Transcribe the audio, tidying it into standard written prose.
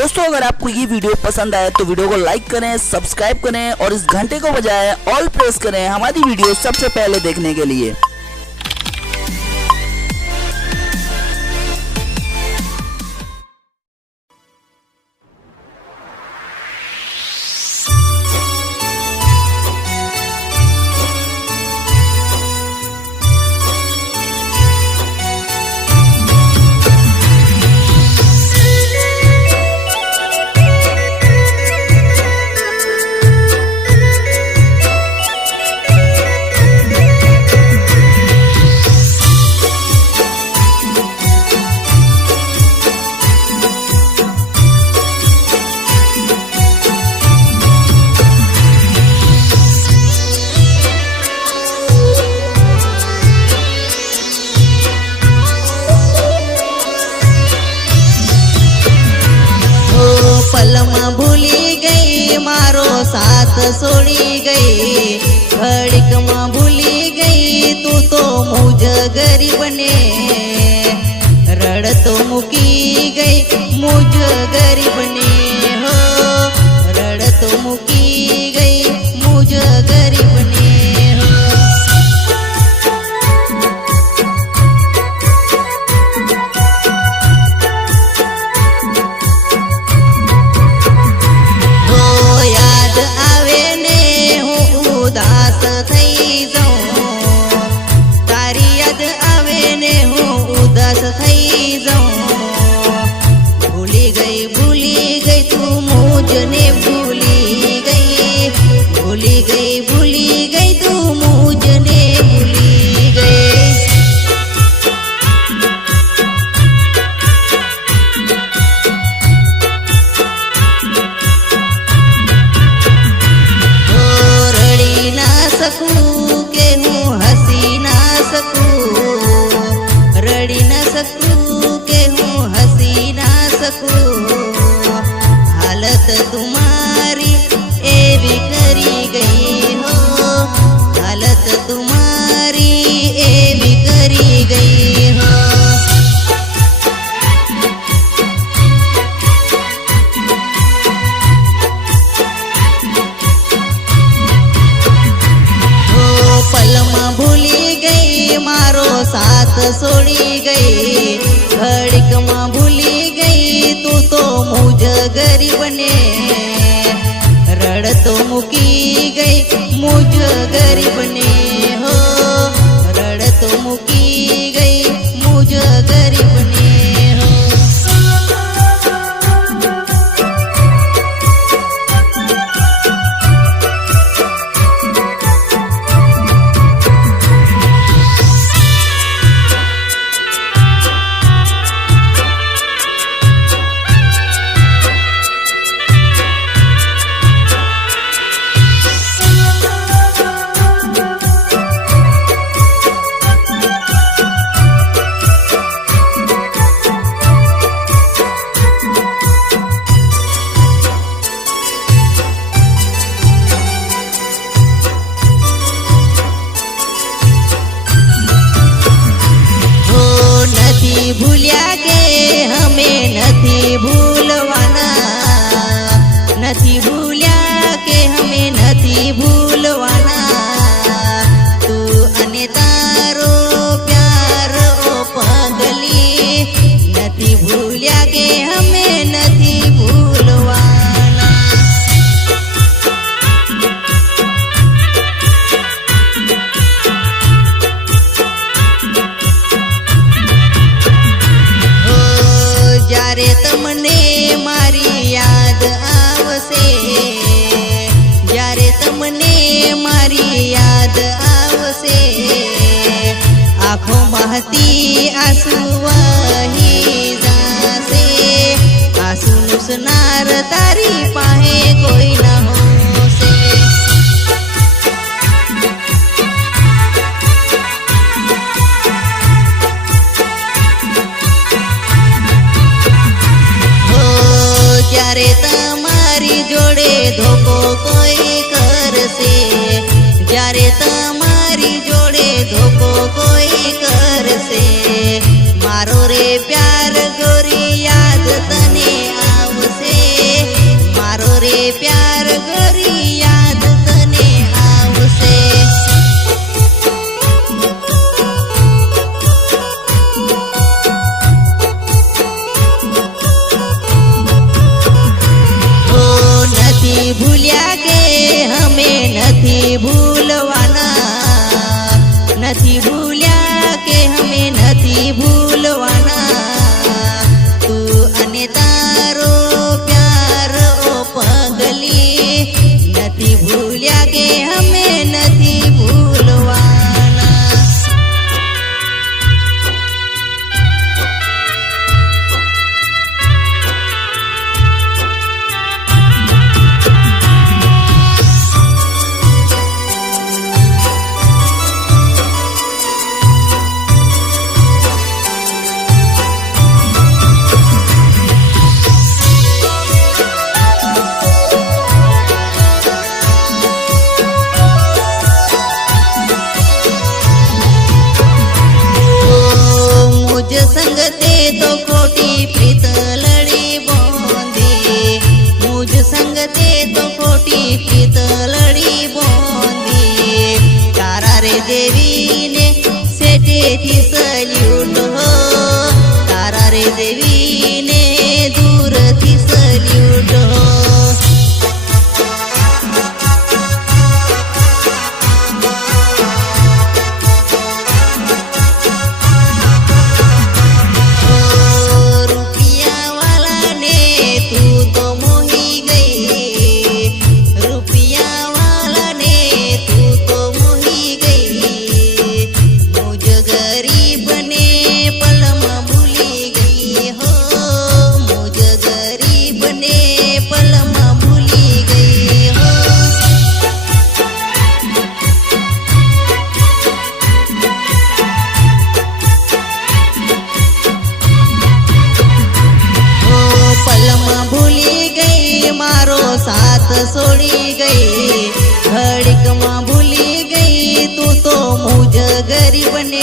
दोस्तों अगर आपको ये वीडियो पसंद आए तो वीडियो को लाइक करें, सब्सक्राइब करें और इस घंटे को बजाय ऑल प्रेस करें हमारी वीडियो सबसे पहले देखने के लिए। पलमा भूली गई मारो साथ छोड़ी गई, घड़िक में भूली गई तू तो मुझ गरीब ने, रड़ तो मुकी गई मुझ गरीब ने हो, रड़ तो मुकी गई मुझ गरीब ने उदास थई जाऊं, तारी याद आवे ने हूँ उदास थई जाऊं, भूली गई तू मुझने भूली गई, भूली गई तू मुझने भूली गई। सकूं के हूँ हंसी ना सकूं, रड़ी ना सकूं के हूँ हंसी ना सकूं, हालत तुम्हारी ए भी करी गई हो, हालत तुम्हारी ए भी करी गई हो। पलमा भूली गई मारो साथ छोड़ी गई, घड़िक में भूली गई तू तो मुझ गरीब ने, रड़ तो मुकी गई मुझ गरीब ने हो, रड़ तो मुकी गई मुझ गरीब ने हो। भूलिया के हमें नथी भूलवाना, नथी भूलिया के हमें नथी भूलवाना, तू अने तारो प्यार ओ पगली, नथी भूलिया के हमें नथी भूलवाना। जारे तमने मारी याद आवसे, जारे तमने मारी याद आवसे, आँखों बहती आंसू वही जासे, आंसू नुसनार तारी पाहे कोई न हो से। જ્યારે તમારી જોડે ધોકો કોઈ કરશે, જ્યારે તમારી જોડે ધોકો કોઈ કરશે, મારો રે પ્યાર ભૂલ્યા કે અમે નથી ભૂલવાના, નથી ભૂલ્યા કે અમે નથી ભૂલવાના, તું અને તારો પ્યાર ઓ પગલી, નથી ભૂલ્યા કે અમે નથી ભૂલવાના. સંગતે તો ખોટી પ્રીત લડી બોંધી, મુજ સંગતે તો ખોટી પ્રીત લડી બોંધી, તારા રે દેવીને સેટેથી સલ્યુટ હો, તારા રે દેવીને દૂરથી સલ્યુટ હો. મારો સાથ છોડી ગઈ, ઘડીકમાં ભૂલી ગઈ તું તો મુજ ગરીબને